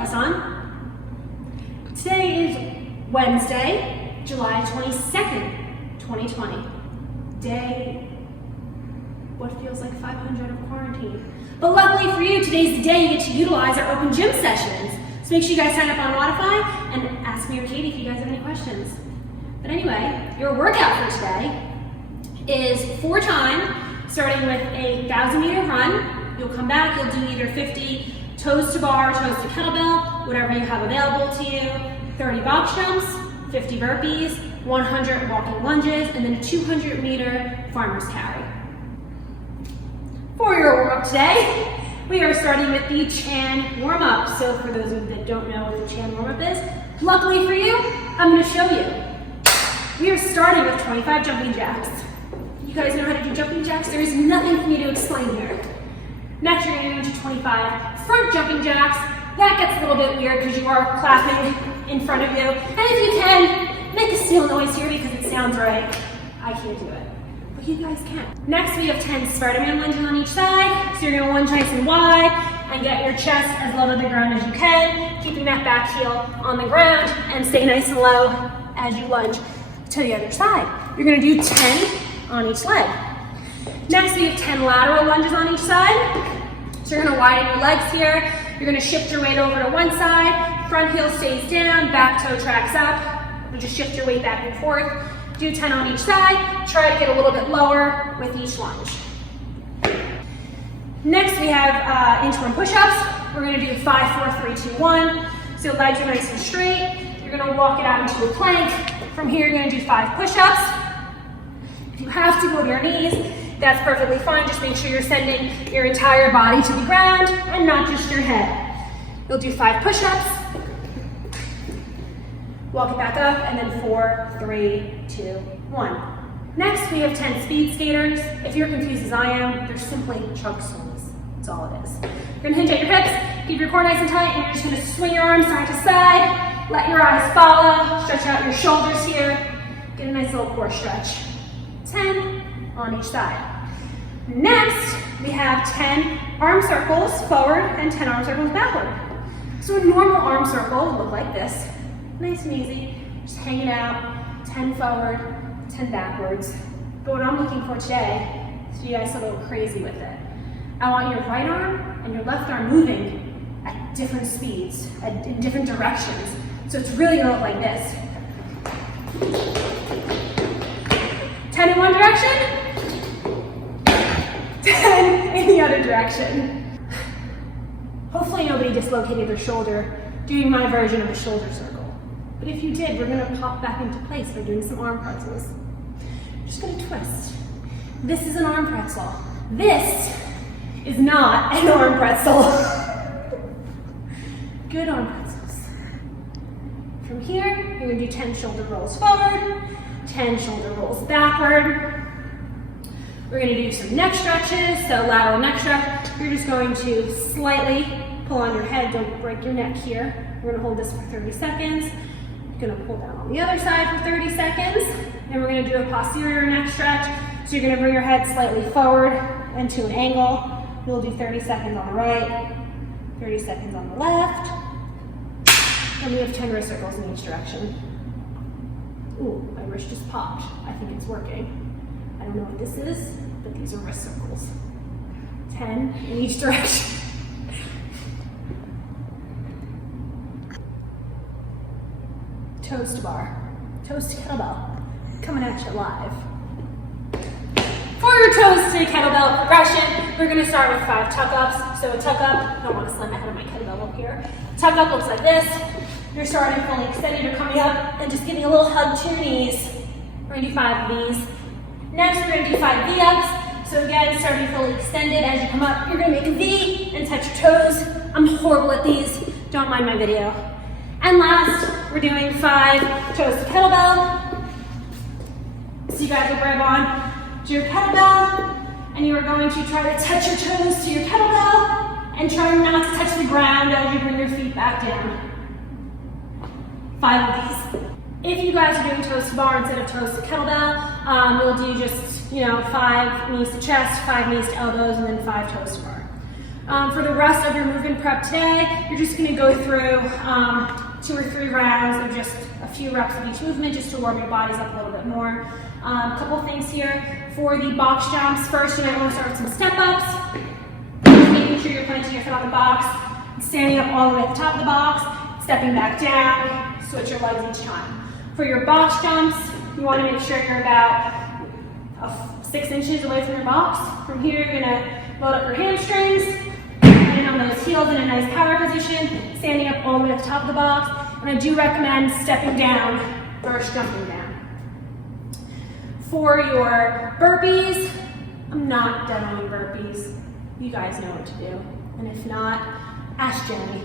press on. Today is Wednesday, July 22nd, 2020. Day, what feels like 500 of quarantine. But luckily for you, today's the day you get to utilize our open gym sessions. So make sure you guys sign up on Modify and ask me or Katie if you guys have any questions. But anyway, your workout for today is 4 time, starting with a 1,000-meter run. You'll come back, you'll do either 50 toes to bar, toes to kettlebell, whatever you have available to you, 30 box jumps, 50 burpees, 100 walking lunges, and then a 200-meter farmer's carry. For your warm-up today, we are starting with the Chan warm-up. So for those of you that don't know what the Chan warm-up is, luckily for you, I'm going to show you. We are starting with 25 jumping jacks. You guys know how to do jumping jacks? There is nothing for me to explain here. Next, you're going to do 25 front jumping jacks. That gets a little bit weird because you are clapping in front of you. And if you can, make a steel noise here because it sounds right. I can't do it, but you guys can. Next, we have 10 Spiderman lunges on each side. So you're going to lunge nice and wide and get your chest as low to the ground as you can, keeping that back heel on the ground and stay nice and low as you lunge to the other side. You're going to do 10 on each leg. Next, we have 10 lateral lunges on each side. So you're going to widen your legs here. You're going to shift your weight over to one side. Front heel stays down, back toe tracks up. You'll just shift your weight back and forth. Do 10 on each side. Try to get a little bit lower with each lunge. Next, we have inchworm push-ups. We're going to do 5, 4, 3, 2, 1. So legs are nice and straight. You're going to walk it out into a plank. From here, you're going to do 5 push-ups. If you have to go to your knees, that's perfectly fine. Just make sure you're sending your entire body to the ground and not just your head. You'll do 5 push-ups. Walk it back up, and then 4, 3, 2, 1. Next, we have 10 Speedskaters. If you're confused as I am, they're simply chug swings. That's all it is. You're gonna hinge at your hips, keep your core nice and tight, and you're just gonna swing your arms side to side. Let your eyes follow. Stretch out your shoulders here. Get a nice little core stretch. 10 on each side. Next, we have 10 arm circles forward and 10 arm circles backward. So a normal arm circle would look like this. Nice and easy, just hang it out, 10 forward, 10 backwards. But what I'm looking for today is you guys to go crazy with it. I want your right arm and your left arm moving at different speeds, in different directions. So it's really gonna look like this. 10 in one direction, 10 in the other direction. Hopefully nobody dislocated their shoulder doing my version of a shoulder circle. But if you did, we're gonna pop back into place by doing some arm pretzels. You're just gonna twist. This is an arm pretzel. This is not an arm pretzel. Good arm pretzels. From here, you're gonna do 10 shoulder rolls forward, 10 shoulder rolls backward. We're gonna do some neck stretches, so lateral neck stretch. You're just going to slightly pull on your head, don't break your neck here. We're gonna hold this for 30 seconds. You're gonna pull down on the other side for 30 seconds. And we're gonna do a posterior neck stretch. So you're gonna bring your head slightly forward into an angle. We'll do 30 seconds on the right, 30 seconds on the left. And we have 10 wrist circles in each direction. Ooh, my wrist just popped. I think it's working. I don't know what this is, but these are wrist circles. 10 in each direction. Toes to bar, toes to kettlebell, coming at you live. For your toes to kettlebell progression, we're gonna start with 5 tuck-ups. So a tuck-up, I don't wanna slam my head on my kettlebell up here. Tuck-up looks like this. You're starting fully extended, you're coming up and just giving a little hug to your knees. We're gonna do 5 of these. Next, we're gonna do 5 V-ups. So again, starting fully extended, as you come up, you're gonna make a V and touch your toes. I'm horrible at these, don't mind my video. And last, we're doing 5 toes to kettlebell. So you guys will grab on to your kettlebell, and you are going to try to touch your toes to your kettlebell, and try not to touch the ground as you bring your feet back down. 5 of these. If you guys are doing toes to bar instead of toes to kettlebell, we'll do just, 5 knees to chest, 5 knees to elbows, and then 5 toes to bar. For the rest of your movement prep today, you're just gonna go through 2 or 3 rounds of just a few reps of each movement just to warm your bodies up a little bit more. A couple things here. For the box jumps, first you might want to start with some step ups. Making sure you're planting your foot on the box, standing up all the way at the top of the box, stepping back down, switch your legs each time. For your box jumps, you want to make sure you're about 6 inches away from your box. From here, you're gonna load up your hamstrings, and on those heels in a nice power position, standing up all the way at the top of the box. And I do recommend stepping down versus jumping down. For your burpees, I'm not demoing burpees. You guys know what to do. And if not, ask Jenny.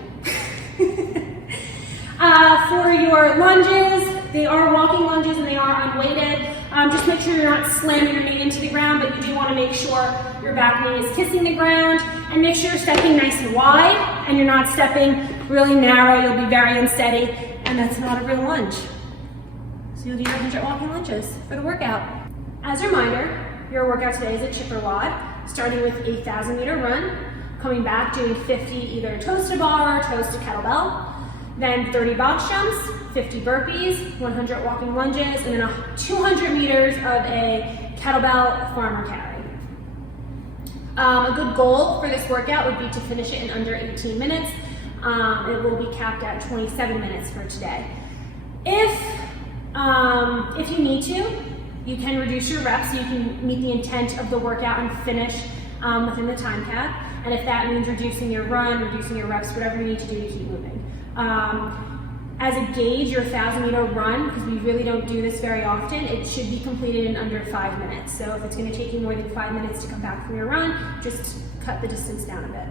For your lunges, they are walking lunges and they are unweighted. Just make sure you're not slamming your knee into the ground, but you do want to make sure your back knee is kissing the ground. And make sure you're stepping nice and wide and you're not stepping really narrow. You'll be very unsteady, and that's not a real lunge. So you'll do your 100 walking lunges for the workout. As a reminder, your workout today is a chipper WOD, starting with a 1,000-meter run, coming back doing 50 either toes to bar or toes to kettlebell, then 30 box jumps, 50 burpees, 100 walking lunges, and then 200 meters of a kettlebell farmer carry. A good goal for this workout would be to finish it in under 18 minutes. It will be capped at 27 minutes for today. If you need to, you can reduce your reps so you can meet the intent of the workout and finish within the time cap. And if that means reducing your run, reducing your reps, whatever you need to do to keep moving. As a gauge, your 1,000-meter run, because we really don't do this very often, it should be completed in under 5 minutes. So if it's going to take you more than 5 minutes to come back from your run, just cut the distance down a bit.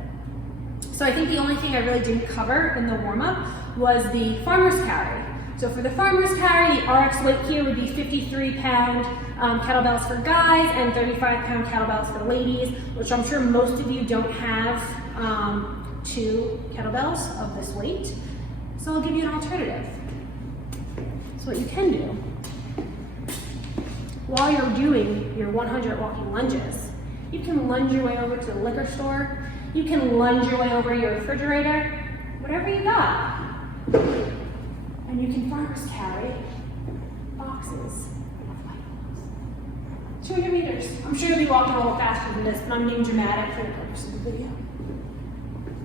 So I think the only thing I really didn't cover in the warm-up was the farmer's carry. So for the farmer's carry, the RX weight here would be 53-pound kettlebells for guys and 35-pound kettlebells for ladies, which I'm sure most of you don't have 2 kettlebells of this weight. So I'll give you an alternative. So what you can do, while you're doing your 100 walking lunges, you can lunge your way over to the liquor store, you can lunge your way over to your refrigerator, whatever you got. And you can farmer's carry boxes of items. 200 meters. I'm sure you'll be walking a little faster than this, but I'm being dramatic for the purpose of the video.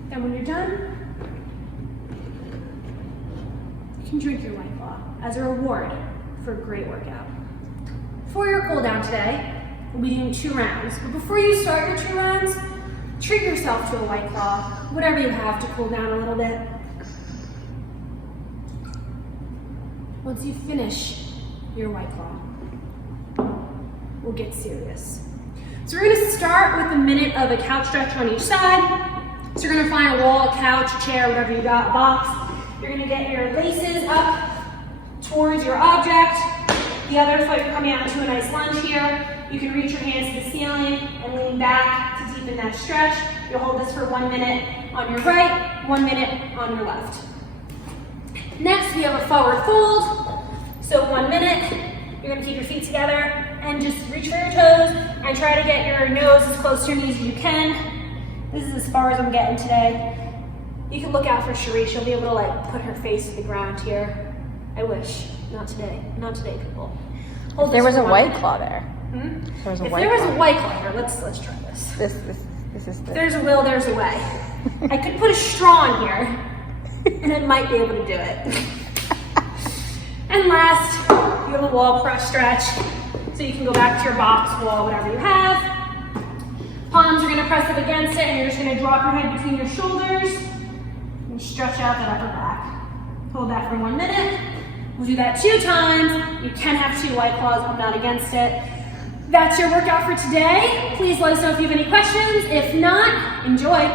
Then when you're done, you can drink your White Claw as a reward for a great workout. For your cool down today, we'll be doing 2 rounds. But before you start your 2 rounds, treat yourself to a White Claw, whatever you have to cool down a little bit. Once you finish your White Claw, we'll get serious. So we're gonna start with a minute of a couch stretch on each side. So you're gonna find a wall, a couch, a chair, whatever you got, a box. You're gonna get your laces up towards your object. The other foot, you're coming out into a nice lunge here. You can reach your hands to the ceiling and lean back to deepen that stretch. You'll hold this for 1 minute on your right, 1 minute on your left. Next, we have a forward fold. So 1 minute, you're gonna keep your feet together and just reach for your toes and try to get your nose as close to your knees as you can. This is as far as I'm getting today. You can look out for Cherie. She'll be able to like put her face to the ground here. I wish. Not today. Not today, people. If there was a White Claw there. If there was a White Claw here, let's try this. This is the... There's a will, there's a way. I could put a straw in here, and I might be able to do it. And last, you have a wall press stretch, so you can go back to your box, wall, whatever you have. Palms are gonna press up against it, and you're just gonna drop your head between your shoulders, and stretch out that upper back. Hold that for 1 minute. We'll do that 2 times. You can have 2 White Claws, I'm not against it. That's your workout for today. Please let us know if you have any questions. If not, enjoy.